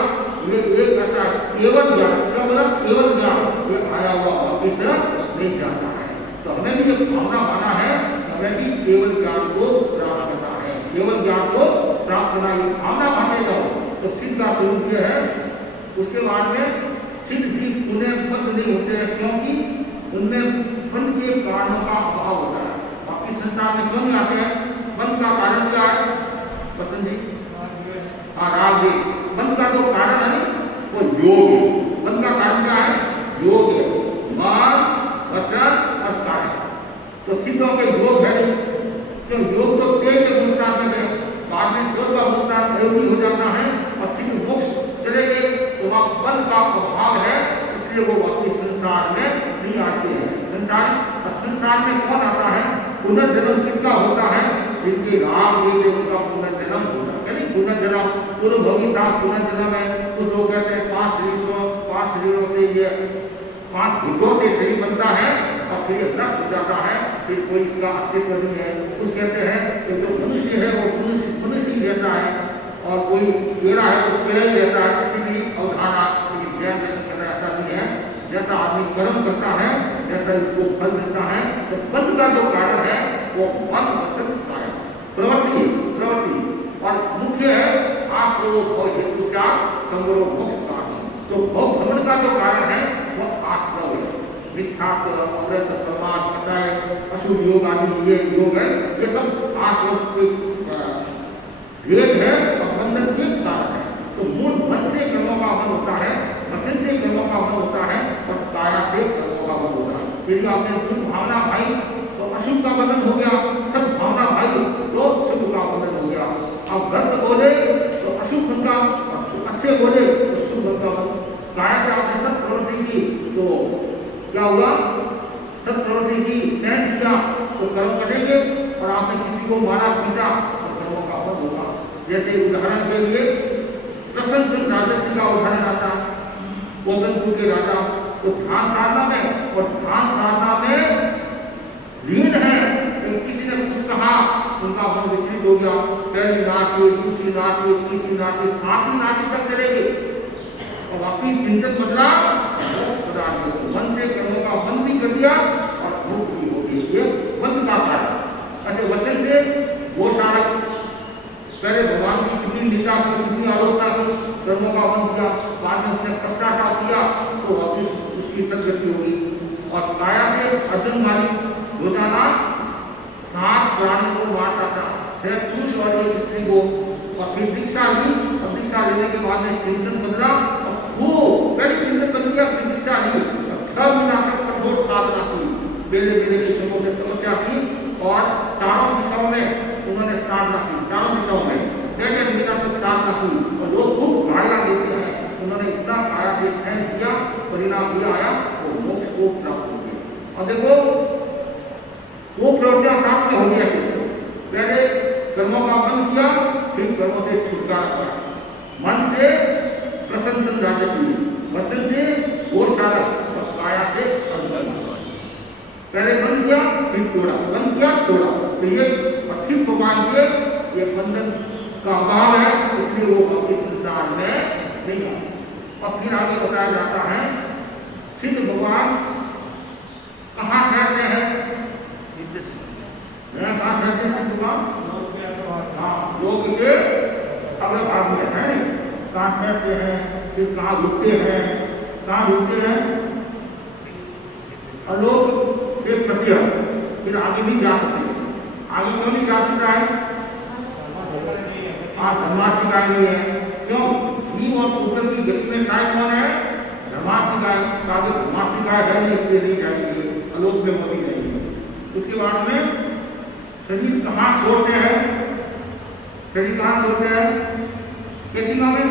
ये एक ऐसा केवल ज्ञान, क्या बोला? केवल ज्ञान ये आया हुआ वापिस नहीं जाता है। तो हमें भी ये भावना माना है, हमें भी केवल ज्ञान को प्राप्त करना है। केवल ज्ञान को प्राप्त करना ये भावना माने जाओ तो सिद्ध का स्वरूप यह है। उसके बाद में सिद्ध भी उन्हें बंद नहीं होते हैं, क्योंकि उनमें फल के कारणों का अभाव होता है। बाकी संसार में क्यों नहीं आते हैं? बंद का कारण क्या है? बसंत जी, राग जी, बंद का जो कारण है वो योग है। बंद का कारण क्या है? योग है, मान, वचन और कार्य। तो सिद्धों के योग है नहीं, तो योग तो तेज के अनुष्ठान है, बाद में योग का अनुष्ठान अयोगी हो जाता है और सिद्ध मोक्ष चले गए तो वहाँ बल का अभाव है, इसलिए वो वापिस संसार में नहीं आते हैं। संसार में कौन आता है? पुनर्जन्म किसका होता है? जिनके राग जैसे उनका पुनर्जन्म होता है। यानी पुनर्जन्म पूर्वभवी था, पुनर्जन्म है। कुछ लोग कहते हैं 5 शरीरों से ये 5 भूतों से शरीर बनता है और फिर ये नष्ट हो जाता है, फिर कोई इसका अस्तित्व नहीं है। कुछ कहते हैं कि जो मनुष्य है वो मनुष्य ही रहता है और कोई पेड़ा है तो पेड़ा ही रहता है। किसी भी अवधारणा ज्ञान दर्शन करना ऐसा नहीं है। जैसा आदमी कर्म करता है जैसा उसको फल मिलता है। तो फल का जो कारण है वो मन वचन काया, प्रवृत्ति और मुख्य है आश्रव भव हेतु का संग्रह मोक्ष कारण। तो भव भ्रमण का जो कारण है वो आश्रव है। मिथ्या अमृत प्रमाद कषाय अशुभ योग आदि ये योग है, ये सब आश्रव के भेद है और बंधन के कारण है। तो मूल मन से कर्मों का मन होता है, वचन से कर्मों का मन होता है और काया से कर्मों का मन होता है। यदि आपने शुभ भावना भाई तो अशुभ का बंधन हो गया, सब भावना भाई तो शुभ का बंधन हो गया। अब गलत बोले तो अशुभ बन का, अच्छे बोले तो शुभ बन का। काया से आपने सब प्रवृत्ति की तो क्या हुआ? सब प्रवृत्ति की सहन किया तो कर्म करेंगे और आपने किसी को मारा पीटा तो कर्मों का फल होगा। जैसे उदाहरण के लिए प्रसन्न राजस्व का उदाहरण आता है, गोतनपुर के राजा तो ध्यान साधना में और ध्यान साधना में लीन है। किसी ने कुछ कहा उनका मन विचलित हो गया, पहली नाटी दूसरी नाटी तीसरी नाटी 7वीं नाटी तक चलेगी और अपनी चिंतन बदला मन से कर्मों का मन भी कर दिया और भूख भी हो गई। ये मन का कारण। अच्छा, वचन से वो सारक पहले भगवान की कितनी निंदा की, कितनी आलोचना की, कर्मों का बंद किया, बाद में उसने पश्चाताप किया तो वापिस उसकी सदगति होगी। और काया से अर्जुन मालिक रोजाना 7 प्राणी को मारता था, 6 पुरुष और 1 स्त्री को। और फिर दीक्षा ली और दीक्षा लेने के बाद में चिंतन बदला और वो पहले चिंतन बदल गया, फिर दीक्षा ली और 6 महीना तक कठोर साधना की, बेले बेले की तपस्या की और चारों दिशाओं में उन्होंने साधना की, चारों दिशाओं में 1.5 महीना तक साधना की। और लोग खूब गाड़ियां देते हैं, उन्होंने इतना काया से सहन किया, परिणाम दिया आया वो मोक्ष को प्राप्त हो गया। और देखो वो प्रवृत्तियां प्राप्त हो गया, पहले कर्मों का बंद किया, फिर कर्मों से छुटकारा पाया। मन से प्रसन्न राजस्वी, वचन से वो साधक और काया से अनुभव। पहले बंद किया फिर तोड़ा, बंद किया तोड़ा। तो ये पश्चिम भगवान के ये बंधन का अभाव है, इसलिए वो अपने संसार में नहीं है। और फिर आगे बताया जाता है सिद्ध भगवान कहाँ ठहरते हैं? कहाँ ठहरते हैं भगवान? योग के अगले भाग में है। कहाँ ठहरते हैं, फिर कहाँ रुकते हैं, कहाँ रुकते हैं? और लोग एक प्रक्रिया फिर आगे नहीं जा सकते। आगे क्यों नहीं जा सकता है? धर्मास्तिकाय नहीं है। क्यों? जीव और ऊपर की गति में काय कौन है? धर्मास्तिकाय। आगे धर्मास्तिकाय है नहीं, इसलिए नहीं जाएंगे, अलोक में मोदी जाएंगे। उसके बाद में शरीर कहाँ छोड़ते हैं? शरीर कहाँ छोड़ते हैं? केसिंगा में।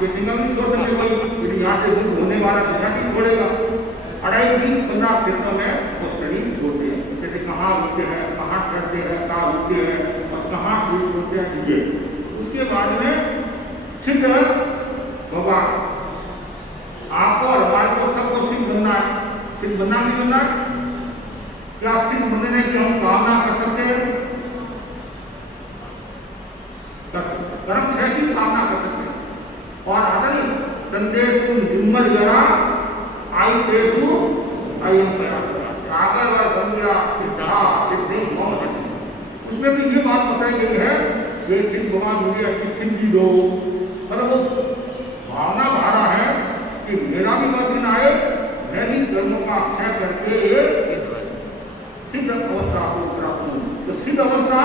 केसिंगा में छोड़ सकते कोई, यदि यहाँ से दूर होने वाला जाके छोड़ेगा। 2.5-20-15 क्षेत्रों में वो शरीर छोड़ते हैं। जैसे कहाँ रुकते हैं, कहाँ ठहरते हैं, कहाँ रुकते हैं और कहाँ शरीर छोड़ते हैं, ये। उसके बाद में सिद्ध भगवान आपको और हमारे को सबको सिद्ध बनना है। सिद्ध बनना नहीं बनना है? क्या सिद्ध बनने की हम कामना कर सकते हैं? कर्म क्षय की कामना कर सकते हैं। और आदि संदेश निर्मल जरा आई तेजु आयम प्रयास आगर व गंगा सिद्धा सिद्धि मौन। उसमें भी ये बात बताई गई है ये सिद्ध भगवान मुझे ऐसी सिद्धि दो। मतलब वो भावना धारा है कि मेरा भी वह दिन आए, मैं भी कर्मों का अक्षय करके सिद्ध अवस्था को प्राप्त हूँ। तो सिद्ध अवस्था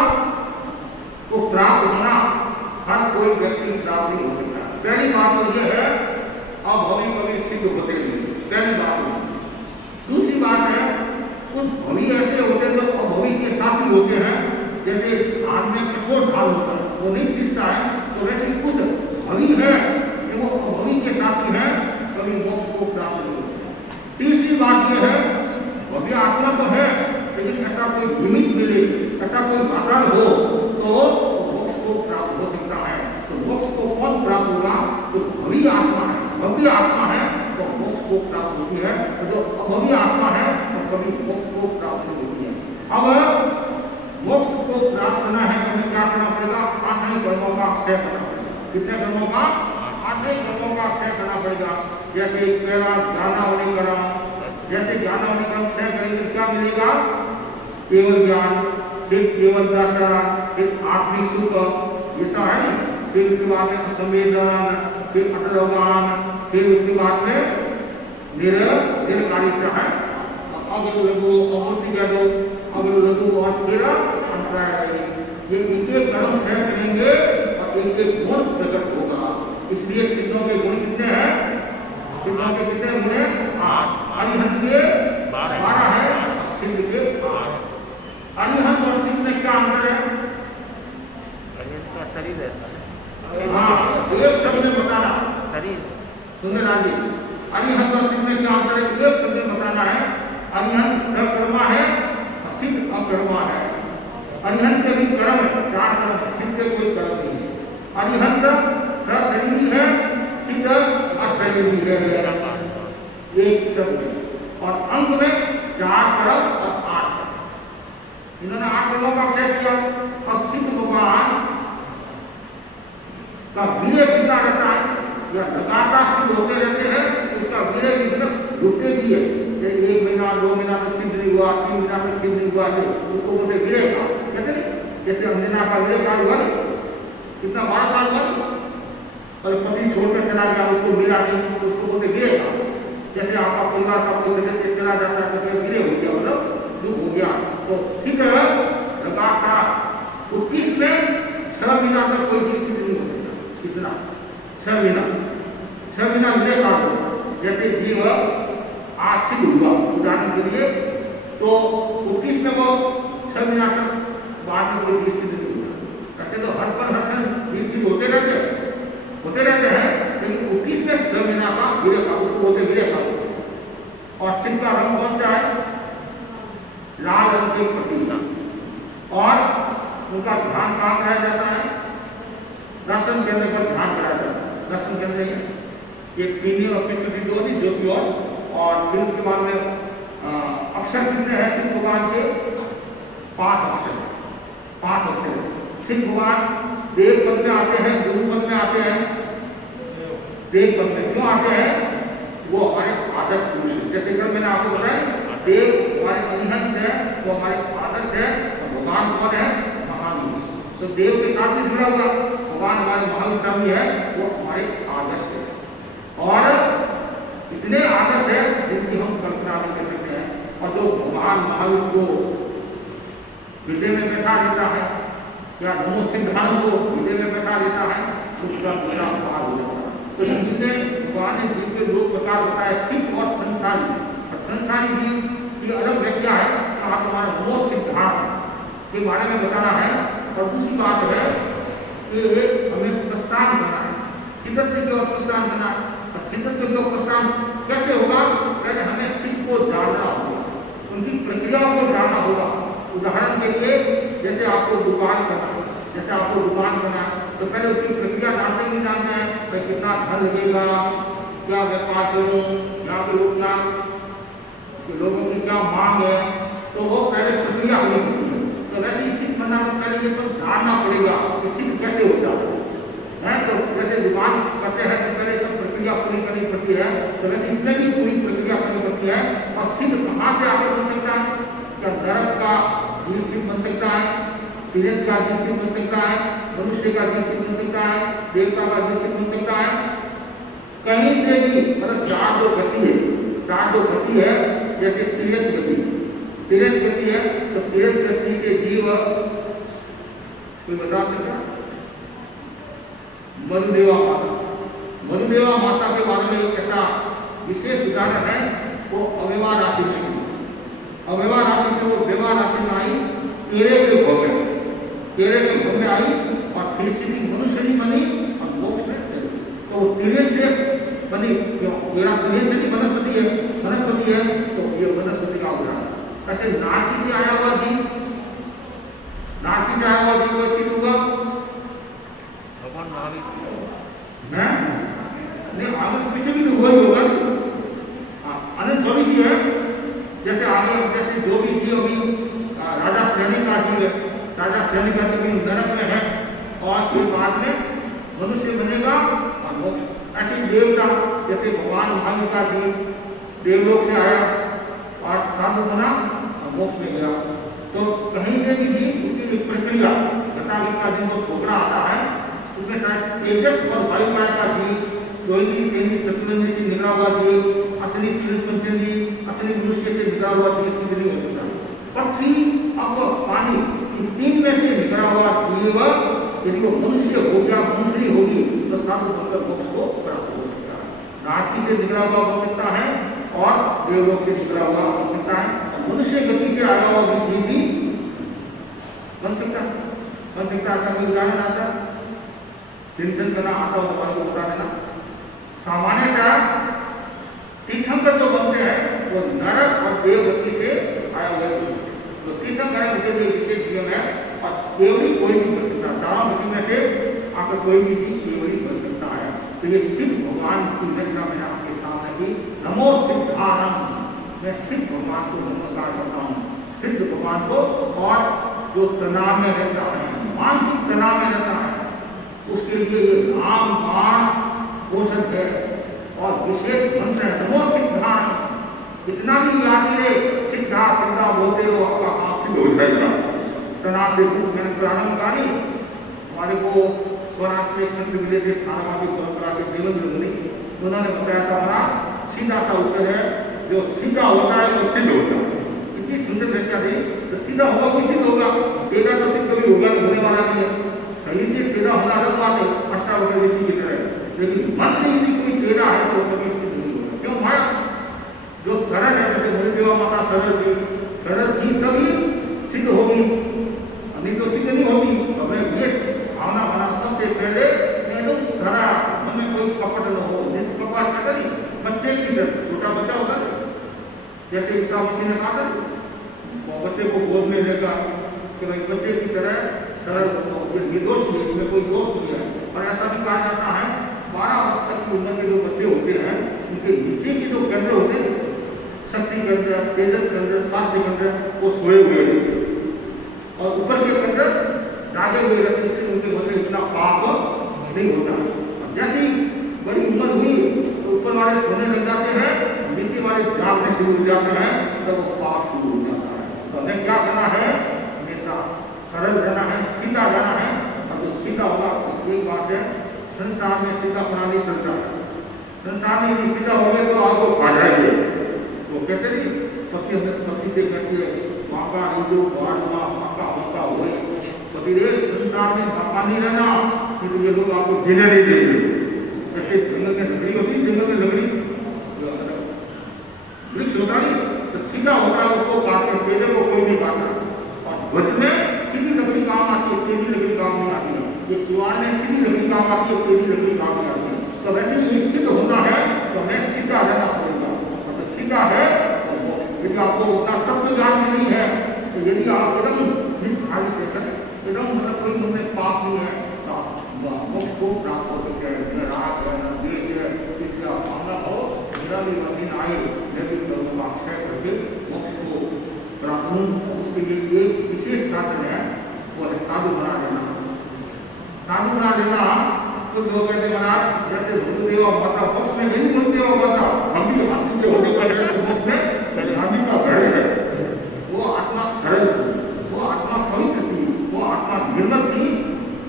को प्राप्त होना हर कोई व्यक्ति प्राप्त नहीं हो सकता। पहली बात तो यह है अब भवी कभी सिद्ध होते नहीं, पहली बात। दूसरी बात है कुछ भवी ऐसे होते जो अभवी के साथ ही होते हैं। जैसे हाथ में कठोर ढाल होता है वो नहीं खींचता है, तो वैसे कुछ भवी है कि वो अभवी के साथ ही है, कभी मोक्ष को प्राप्त नहीं होता। तीसरी बात यह है भव्य आत्मा तो है लेकिन ऐसा कोई निमित्त मिले, ऐसा कोई वातावरण हो तो मोक्ष को प्राप्त हो सकता है। तो मोक्ष को कौन प्राप्त होगा? जो भव्य आत्मा है, भव्य आत्मा है तो मोक्ष को प्राप्त होती है, और जो अभव्य आत्मा है तो कभी मोक्ष को प्राप्त नहीं होती है। अब मोक्ष को प्राप्त करना है तो हमें क्या करना पड़ेगा? 8 कर्मों का क्षय करना पड़ेगा। कितने कर्मों का? 8 कर्मों का क्षय करना पड़ेगा। जैसे पहला ज्ञानावली कर्म, जैसे ज्ञानावली कर्म क्षय करेंगे तो क्या मिलेगा? केवल ज्ञान, फिर केवल दर्शन, फिर आत्मिक सुख, ये सब है नहीं। फिर उसके बाद में संवेदन, फिर अटलवान, फिर उसके बाद में निरकारिता है, अगर लघु अमूर्ति कह दो, अगर लघु और फिर अंतराय। ये एक एक कर्म क्षय करेंगे और एक एक गुण प्रकट होगा। इसलिए सिद्धों के गुण कितने हैं? सिद्धों के कितने गुण हैं? 8। अरिहंत के 12 है, सिद्ध के 8। अरिहंत और सिद्ध में क्या अंतर है? शरीर है। हाँ, एक शब्द में बताना। शरीर सुनने राजी, अरिहंत और सिद्ध में क्या अंतर है? एक शब्द में बताना है। अरिहंत सकर्मा है, सिद्ध अकर्मा है। अरिहंत के भी कर्म है, 4 कर्म है, सिद्ध के कोई कर्म नहीं है। अरिहंत सशरीरी है, सिद्ध अशरीरी है, एक शब्द में। और अंक में 4 कर्म और 8 कर्म। इन्होंने 8 कर्मों का क्षय किया। और सिद्ध भगवान का वीर्य कितना रहता है, या लगातार सिद्ध होते रहते हैं, उसका वीर्य कितना रुकते भी है। 1 महीना 2 महीना में सिद्ध नहीं हुआ, 3 महीना में सिद्ध नहीं हुआ, उसको बोलते वीर्य का, कहते हैं। जैसे अंजना का वीर्य काल हुआ कितना 12 साल हुआ, और पति छोड़कर चला गया, उसको मिला नहीं, उसको बोलते वीर्य का। जैसे आपका परिवार का कोई सदस्य चला जाता है तो वीर्य हो गया, मतलब दुख हो गया। तो सिद्ध लगातार 21 में 6 महीना तक कोई चीज सिद्ध नहीं हो सकता। कितना? 6 महीना, 6 महीना वीर्य काल हो। जैसे जीव आज सिद्ध हुआ उदाहरण के लिए, तो 21 में वो 6 महीना तक बाद में कोई चीज सिद्ध नहीं हुआ। ऐसे तो हर पल हर क्षण चीज सिद्ध होते रहते हैं, लेकिन 21 में 6 महीना का वीर्य काल, उसको बोलते वीर्य काल। और सिद्ध का रंग कौन सा है? लाल रंग के प्रतीक। और उनका ध्यान कहाँ कराया जाता है? दर्शन केंद्र पर ध्यान कराया जाता है। दर्शन केंद्र एक पीने और पितृ दो ज्योति और फिर उसके बाद में अक्षर कितने हैं सिद्ध भगवान के? 5 अक्षर। 5 अक्षर सिद्ध भगवान देव पद में आते हैं, गुरु पद में आते हैं। देव पद में क्यों आते हैं? वो हमारे आदर्श पुरुष है। जैसे कल मैंने आपको बताया, देव हमारे अरिहंत है, वो हमारे आदर्श है। और भगवान कौन है? महावीर। तो देव के साथ भी जुड़ा हुआ भगवान हमारे महावीर स्वामी है, वो हमारे आदर्श है। और इतने आदर्श है जिनकी हम कल्पना नहीं कर सकते हैं। और जो भगवान महावीर को हृदय में बैठा देता है, या दोनों सिद्धांत को हृदय में बैठा देता है, उसका पूरा पार हो जाता है। तो जिसने भगवान ने जीव के 2 प्रकार बताए, सिद्ध और संसारी। और संसारी जीव की अलग व्याख्या है, आप हमारे मोह सिद्धांत के बारे में बताना है। और दूसरी बात है कि हमें प्रस्थान करना है, सिद्धत्व की ओर प्रस्थान करना है। और सिद्धत्व की ओर प्रस्थान कैसे होगा? पहले हमें सिद्ध को जानना होगा, उनकी प्रक्रियाओं को जानना होगा। उदाहरण के लिए जैसे आपको दुकान करना है, तो पहले उसकी प्रक्रिया जानते नहीं जानते हैं, तो कितना धन लगेगा, क्या व्यापार करूँ, यहाँ पे लोगों की क्या मांग है, तो वो पहले प्रक्रिया होनी पड़ती है। तो वैसे ही सिद्ध बनना तो पहले ये सब जानना पड़ेगा कि सिद्ध कैसे होता है। तो जैसे दुकान करते हैं तो पहले सब प्रक्रिया पूरी करनी पड़ती है, तो वैसे इसमें भी पूरी प्रक्रिया करनी पड़ती है। और सिद्ध कहाँ से आकर बन सकता है? क्या नरक का जीव सिद्ध बन सकता है, तिरस का जीव सिद्ध बन सकता है, मनुष्य का जीव सिद्ध बन सकता है, देवता का जीव सिद्ध बन सकता है, कहीं से भी। मतलब 4 जो गति है, जैसे तिरस गति है, तो तिरस गति से जीव कोई बता सकता? मनुदेवा माता के बारे में एक ऐसा विशेष उदाहरण है, वो अव्यवा राशि में अव्यवा राशि में वो व्यवा राशि में आई, केरे के भोग में आई, और फिर सीधी मनुष्य नहीं बनी और मोक्ष में चली। तो तिरे से बनी, क्यों? मेरा तिरे से नहीं वनस्पति है, तो ये वनस्पति का उदाहरण। ऐसे नारकी से आया हुआ जीव, नारकी से आया हुआ जीव वो सिद्ध होगा भगवान महावीर नहीं, आगे तो पीछे भी तो हुआ ही होगा। अनंत थोड़ी सी है, जैसे आगे जैसे जो भी जीव अभी राजा श्रेणी का जीव है, राजा श्रेणी का जीव नरक में है और फिर बाद में मनुष्य बनेगा और मोक्ष। ऐसे देवता जैसे भगवान महावीर का जीव देवलोक से आया और साधु बना और मोक्ष में गया। तो कहीं से भी उसकी एक प्रक्रिया गतागत का जीव ठोकरा आता है, उसमें शायद तेजस और वायुमाया का जीव, कोई भी शत्रुंद्र से निकला हुआ जीव, असली पंचेंद्री, असली मनुष्य से निकला हुआ जीव सिद्ध नहीं हो सकता। पृथ्वी अब पानी इन तीन में से निकला हुआ जीव यदि वो मनुष्य हो गया, मनुष्य होगी तो साधु बनकर मोक्ष को प्राप्त हो सकता है। नारकी से निकला हुआ बन सकता है और देवलोक से निकला हुआ बन सकता है, मनुष्य गति से आया हुआ जीव भी बन सकता है। ऐसा कोई उदाहरण आता है, चिंतन करना आता हो तो बता देना। सामान्यतः तीर्थंकर जो बनते हैं वो नरक और देव गति से आया हुआ है। तो तीर्थंकर के लिए विशेष नियम है और केवली कोई भी बन सकता है, चारों गति में से आकर कोई भी चीज केवली बन सकता है। तो ये सिद्ध भगवान की रचना मैंने आपके सामने की। नमो सिद्धारम, मैं सिद्ध भगवान को नमस्कार करता हूँ, सिद्ध भगवान को। और जो तनाव में रहता है, मानसिक तनाव में रहता है, उसके लिए ये राम बाण पोषण है और विशेष मंत्र है नमो सिद्धारम। इतना भी याद रहे, सिद्धा सिद्धा बोलते रहो, आपका काम सिद्ध हो जाएगा। तनाव से मुक्त मैंने प्रारंभ कहा नहीं, हमारे को स्वराज में संत मिले थे थानावादी परंपरा के देवेंद्र मुनि, उन्होंने बताया था हमारा सीधा सा उत्तर है, जो सीधा होता है वो सिद्ध होता है। इतनी सुंदर व्याख्या थी, तो सीधा होगा कोई सिद्ध होगा, टेढ़ा तो सिद्ध कभी होगा, होने वाला नहीं है। सही से टेढ़ा होना अलग बात है, अष्टावक्र ऋषि की तरह, लेकिन मन से यदि कोई टेढ़ा है तो कभी सिद्ध नहीं होगा। क्यों? माया जो सरल है, जैसे गुरुदेवा माता सरल थी तभी सिद्ध होगी, नहीं तो सिद्ध नहीं होगी। तो हमें ये भावना बना सबसे पहले तो सरल, मन में कोई कपट न हो। जिस कपट कहते नहीं, बच्चे की तरह, छोटा बच्चा होता है जैसे ईसा मसीह ने कहा था, वो बच्चे को गोद में लेगा कि भाई बच्चे की तरह सरल हो, ये निर्दोष है, इसमें कोई दोष नहीं है। और ऐसा भी कहा जाता है 12 वर्ष तक की उम्र के जो बच्चे होते हैं, उनके नीचे के जो केंद्र होते हैं, शक्ति केंद्र, तेजस केंद्र, स्वास्थ्य केंद्र, वो सोए हुए रहते हैं और ऊपर के केंद्र जागे हुए रहते हैं, उनके मन में इतना पाप नहीं होता। जैसे ही बड़ी उम्र हुई तो ऊपर वाले सोने लग जाते हैं, नीचे वाले जागने शुरू हो जाते हैं, तो वो पाप शुरू हो जाता है। तो हमें क्या करना है? हमेशा सरल रहना है, सीधा रहना है। और जो सीधा होगा, एक बात है, संसार में सीधा अपना नहीं चलता है। संसार में यदि सीधा हो गए तो आपको खा जाएंगे। तो कहते नहीं, पति से कहती है माका रिजो बारवा माका माका हुए, पति रे संसार में माका नहीं रहना, फिर ये लोग आपको जीने नहीं देंगे। जैसे जंगल में लकड़ी होती है, जंगल में लकड़ी वृक्ष होता नहीं, तो सीधा होता है, उसको काटते, पेड़े को कोई नहीं काटता। और ध्वज में सीधी लकड़ी काम आती है, टेढ़ी लकड़ी काम नहीं आती है। ये दीवार में सीधी लकड़ी काम आती है, टेढ़ी लकड़ी काम नहीं आती है। तो वैसे ये सिद्ध होना है तो हमें सीधा रहना पड़ेगा। और तो सीधा है तो यदि आपको उतना तत्व ज्ञान भी नहीं है, तो यदि आप एकदम निष्खाली से करें, एकदम मतलब कोई मन में पाप नहीं है, तो मोक्ष को प्राप्त हो सकते हैं। न राग है, न द्वेष है, इसका भावना हो, मेरा भी दिन आए, मैं भी लोगों का अक्षय करके मोक्ष को प्राप्त हूँ। उसके लिए एक विशेष साधन है, वो है साधु बना लेना। साधु बना लेना तो जो कहते महाराज जैसे गुरुदेव माता मोक्ष में नहीं बोलते हो माता, हम भी हाथी के होने पर मोक्ष में हाथी का बड़े है। वो आत्मा सरल थी, वो आत्मा पवित्र थी, वो आत्मा निर्मल थी।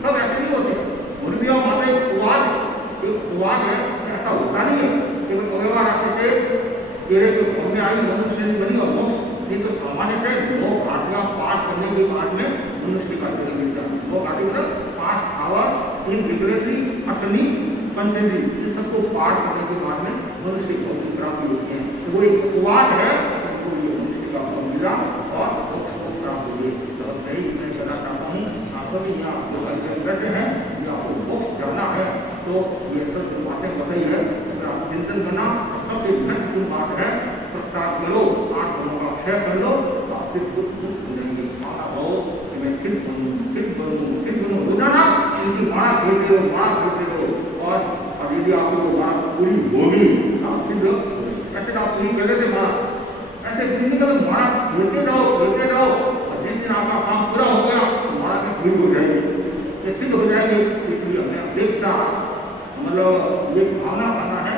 सब ऐसे नहीं होते। गुरुदेव माता एक उपवाद है, ऐसा होता नहीं है कि कौवा राशि से तेरे जो घर में आई मनुष्य बनी और मोक्ष नहीं। तो सामान्य है 9 घाटियां पार करने के बाद में मनुष्य का जन्म मिलता है। 9 घाटी मतलब 5 आवर, 3 विग्रही, असली, पंचेंद्री, इस सबको पार करने के बाद में मनुष्य को प्राप्ति होती है। तो वो एक उपवाद है, तो ये मनुष्य का फल मिला और मोक्ष को प्राप्त हुए। तो सही मैं कहना चाहता हूँ, आप सभी यहाँ जो अध्ययन करते हैं, या आपको मोक्ष जाना है तो ये सब जो बातें बताई है, चिंतन करना सबसे महत्वपूर्ण बात है। प्रस्ताव करो 8 गुणों का स्वाध्याय कर लो तो आपसे दुख दुख हो जाएंगे। माना भाव कि मैं फिर बनूं हो जाना, इनकी माँ खेलते रहो और यदि आपकी वो बात पूरी होगी आप फिर ऐसे आप पूरी कर लेते माँ, ऐसे नहीं कर माँ खेलते जाओ और जिस दिन आपका काम पूरा हो गया तो माँ की भूल हो जाएगी, सिद्ध हो जाएंगे। इसलिए हमें अपेक्षा मतलब ये भावना करना है